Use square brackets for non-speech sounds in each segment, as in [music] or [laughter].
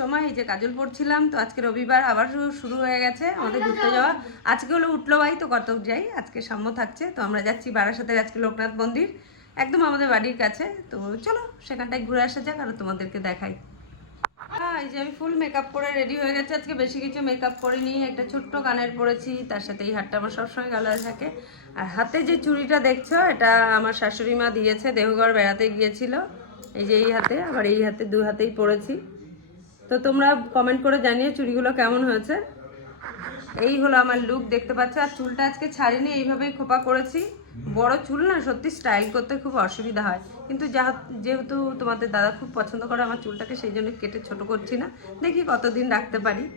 সময় এই যে কাজল পড়ছিলাম তো আজকে রবিবার আবার শুরু হয়ে গেছে আমাদের ঘুরতে যাওয়া। আজকে হলো উঠল ভাই তো কতক যাই আজকে সাম্য থাকছে। তো আমরা যাচ্ছি বারাসাতের আজকে লোকনাথ মন্দির একদম আমাদের বাড়ির কাছে। তো চলো সেখানটায় ঘুরে আসা যাক আর তোমাদেরকে দেখাই। হ্যাঁ এই যে আমি ফুল মেকআপ করে রেডি হয়ে গেছে। আজকে বেশি কিছু মেকআপ করিনি একটা ছোট্ট কানের পরেছি তার সাথে এই হাতটা আমার সবসময় গালা থাকে। আর হাতে যে চুড়িটা দেখছ এটা আমার শাশুড়ি মা দিয়েছে দেহগড় বেড়াতে গিয়েছিল। এই যে এই হাতে আবার এই হাতে দু হাতেই পরেছি। তো তোমরা কমেন্ট করে জানিয়ে চুড়িগুলো কেমন হয়েছে। এই হলো আমার লুক দেখতে পাচ্ছ? আর চুলটা আজকে ছাড়িনি, এইভাবেই খোপা করেছি। বড় চুল না, সত্যি স্টাইল করতে খুব অসুবিধা হয়। কিন্তু যা যেহেতু তোমাদের দাদা খুব পছন্দ করে আমার চুলটাকে, সেই জন্য কেটে ছোট করছি না। দেখি কতদিন রাখতে পারি।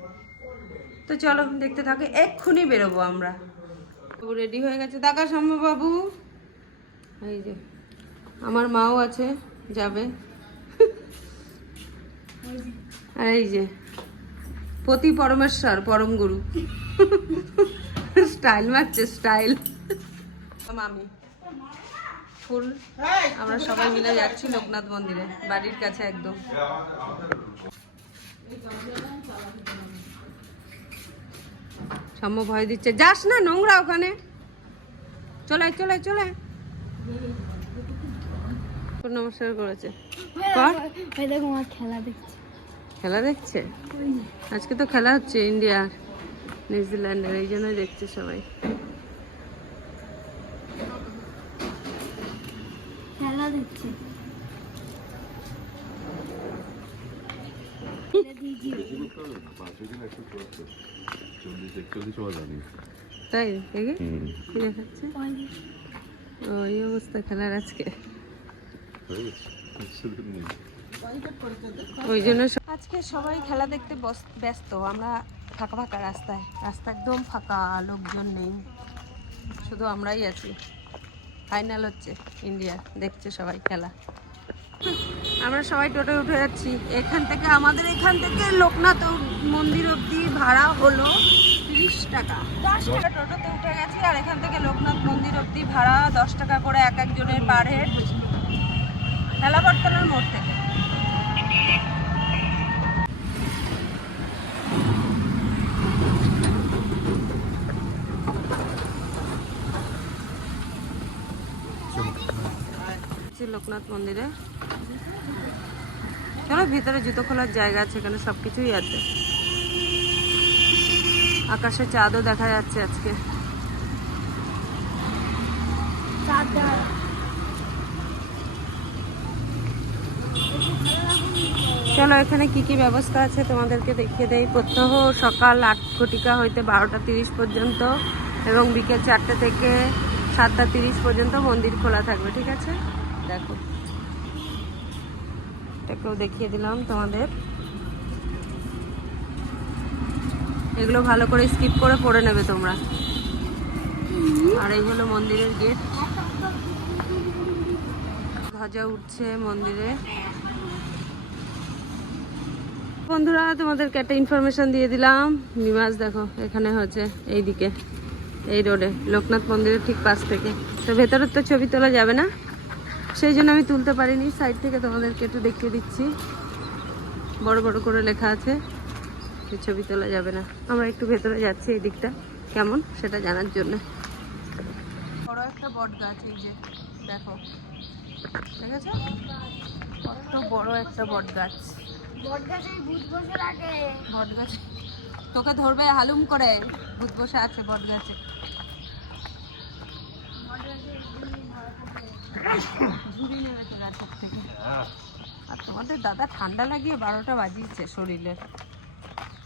তো চলো, দেখতে থাকো, এক্ষুনি বেরোবো আমরা। রেডি হয়ে গেছে। দেখা বাবু। এই যে, আমার মাও আছে, যাবে। আর এই যে পতি পরমেশ্বর পরম গুরু। স্টাইল মারছে স্টাইল। মামি ফুল। আমরা সবাই মিলে যাচ্ছি লোকনাথ মন্দিরে বাড়ির কাছে একদম। সম্ভব ভয় দিচ্ছে। যাস না নোংরা ওখানে। চলে চলে চলে নমস্কার করেছে। দেখো আমার খেলা দেখছি। খেলা দেখছে? আজকে তো খেলা হচ্ছে ইন্ডিয়ার নিউজিল্যান্ডের এই জন্যই দেখছে সবাই। খেলা দেখছি। তাই? দেখি কি দেখাচ্ছে? ওই অবস্থা খেলার আজকে। ওই জন্য আজকে সবাই খেলা দেখতে ব্যস্ত। আমরা ফাঁকা ফাঁকা রাস্তায়। রাস্তা একদম ফাঁকা, লোকজন নেই। শুধু আমরাই আছি। ফাইনাল হচ্ছে ইন্ডিয়া দেখছে সবাই খেলা। আমরা সবাই টোটো উঠে যাচ্ছি। এখান থেকে আমাদের এখান থেকে লোকনাথ মন্দির অবধি ভাড়া হলো তিরিশ টাকা। দশ টাকা টোটোতে উঠে গেছি আর এখান থেকে লোকনাথ মন্দির অবধি ভাড়া দশ টাকা করে এক একজনের পার হেড হেলাবর্তনের মোড় থেকে। লোকনাথ মন্দিরে। চলো ভিতরে জুতো খোলার জায়গা আছে, এখানে সব কিছুই আছে। আকাশে চাঁদও দেখা যাচ্ছে আজকে। চলো এখানে কি কি ব্যবস্থা আছে তোমাদেরকে দেখিয়ে দেই? প্রত্যহ সকাল আট ঘটিকা হইতে বারোটা তিরিশ পর্যন্ত এবং বিকেল চারটে থেকে সাতটা তিরিশ পর্যন্ত মন্দির খোলা থাকবে, ঠিক আছে? দেখো। এটাকেও দেখিয়ে দিলাম তোমাদের। এগুলো ভালো করে স্কিপ করে পড়ে নেবে তোমরা। আর এই হলো মন্দিরের গেট। ধ্বজা উঠছে মন্দিরে। বন্ধুরা, তোমাদেরকে একটা ইনফরমেশন দিয়ে দিলাম। নিমাজ দেখো, এখানে হচ্ছে এইদিকে, এই রোডে, লোকনাথ মন্দিরের ঠিক পাশ থেকে। তো ভেতরের তো ছবি তোলা যাবে না? সেই জন্য আমি তুলতে পারিনি। সাইড থেকে তোমাদেরকে একটু দেখিয়ে দিচ্ছি। বড় বড় করে লেখা আছে। ছবি তোলা যাবে না। আমরা একটু ভেতরে যাচ্ছি এই দিকটা। কেমন? সেটা জানার জন্য। বড় একটা বট গাছ এই যে দেখো। দেখেছ কত বড় একটা বট গাছ। বটগাছে ভূত বসে থাকে। বট গাছ। তোকে ধরবে হালুম করে। ভূত বসে আছে বট গাছে। ঝুড়ি নেমেছে গাছের থেকে। আর তোমাদের দাদা ঠান্ডা লাগিয়ে বারোটা বাজিয়েছে শরীরে।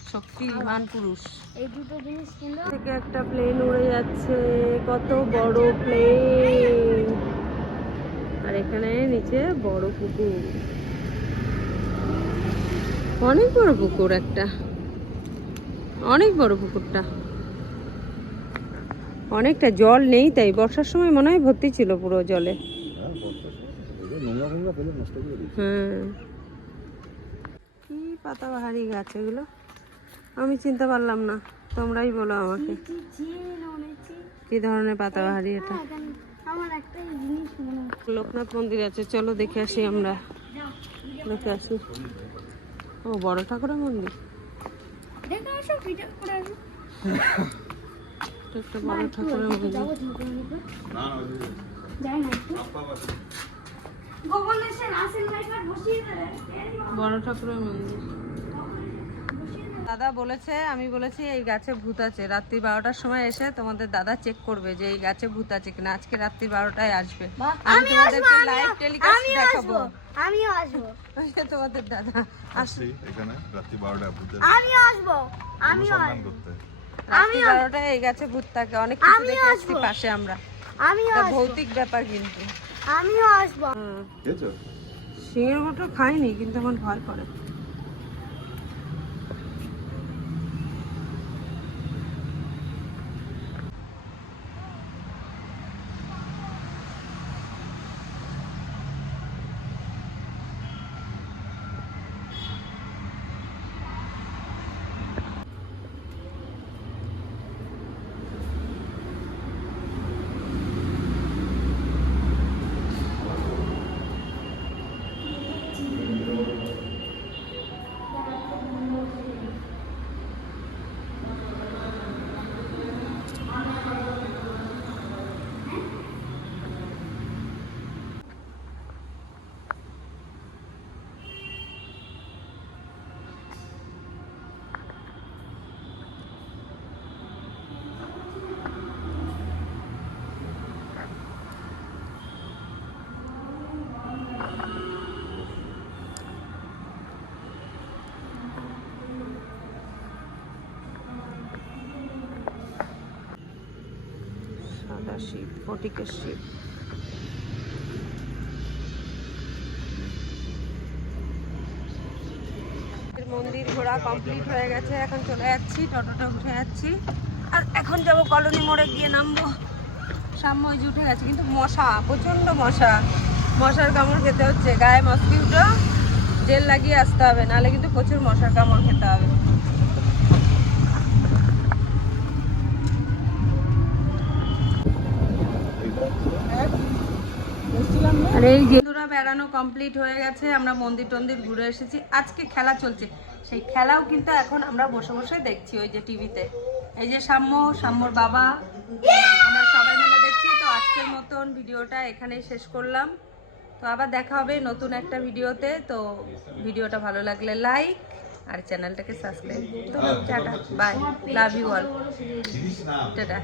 শক্তি ইমান পুরুষ। এই দুটো জিনিস থেকে একটা প্লেন উড়ে যাচ্ছে কত বড় প্লেন আর এখানে নিচে বড় পুকুর। অনেক বড় পুকুর একটা। অনেক বড় পুকুরটা। অনেকটা জল নেই তাই বর্ষার সময় মনে হয় ভর্তি ছিল পুরো জলে। হ্যাঁ কি পাতাবাহারি গাছ এগুলো? আমি চিনতে পারলাম না তোমরাই বলো আমাকে। কি ধরনের পাতাবাহারি এটা? মনে লোকনাথ মন্দির আছে চলো দেখে আসি আমরা। দেখে আসি। ও বড় ঠাকুরের মন্দির? দেখে আসো ভিডিও করে আসো। এটা একটা বড় ঠাকুরের মন্দির। বড় ঠাকুরের মন্দির। দাদা বলেছে আমি বলেছি এই গাছে ভূত আছে। রাত্রি বারোটার সময় এসে তোমাদের দাদা চেক করবে যে এই গাছে ভূত আছে কিনা। আজকে রাত্রি বারোটায় আসবে। আমি তোমাদেরকে লাইভ টেলিকাস্ট দেখাবো। আমিও আসব। [laughs] তোমাদের দাদা আস আসছি এখানে রাত্রি বারোটা আমিও আসব আমিও রাত্রি বারোটায় এই গাছে ভূত থাকে। অনেক কিছু দেখে এসেছি পাশে আমরা। আমিও ভৌতিক ব্যাপার কিন্তু। আমিও আসব। খেয়েছো সিংহের মতো খাইনি কিন্তু আমার ভয় করে সাদা শিব ফটিকের শিব মন্দির ঘোরা কমপ্লিট হয়ে গেছে, এখন চলে যাচ্ছি, টোটোটা উঠে যাচ্ছি। আর এখন যাব কলোনি মোড়ে গিয়ে নামবো। সাম্য উঠে গেছে, কিন্তু মশা, প্রচণ্ড মশা। মশার কামড় খেতে হচ্ছে, গায়ে মসকিউটো জেল লাগিয়ে আসতে হবে, নাহলে কিন্তু প্রচুর মশার কামড় খেতে হবে। আর এই বন্ধুরা বেড়ানো কমপ্লিট হয়ে গেছে আমরা মন্দির টন্দির ঘুরে এসেছি। আজকে খেলা চলছে। সেই খেলাও কিন্তু এখন আমরা বসে বসে দেখছি ওই যে টিভিতে এই যে সাম্য সাম্যর বাবা। আমরা সবাই মিলে দেখছি। তো আজকের মতন ভিডিওটা এখানেই শেষ করলাম। তো আবার দেখা হবে নতুন একটা ভিডিওতে। তো ভিডিওটা ভালো লাগলে লাইক আর চ্যানেলটাকে সাবস্ক্রাইব তো tata bye love you all tata.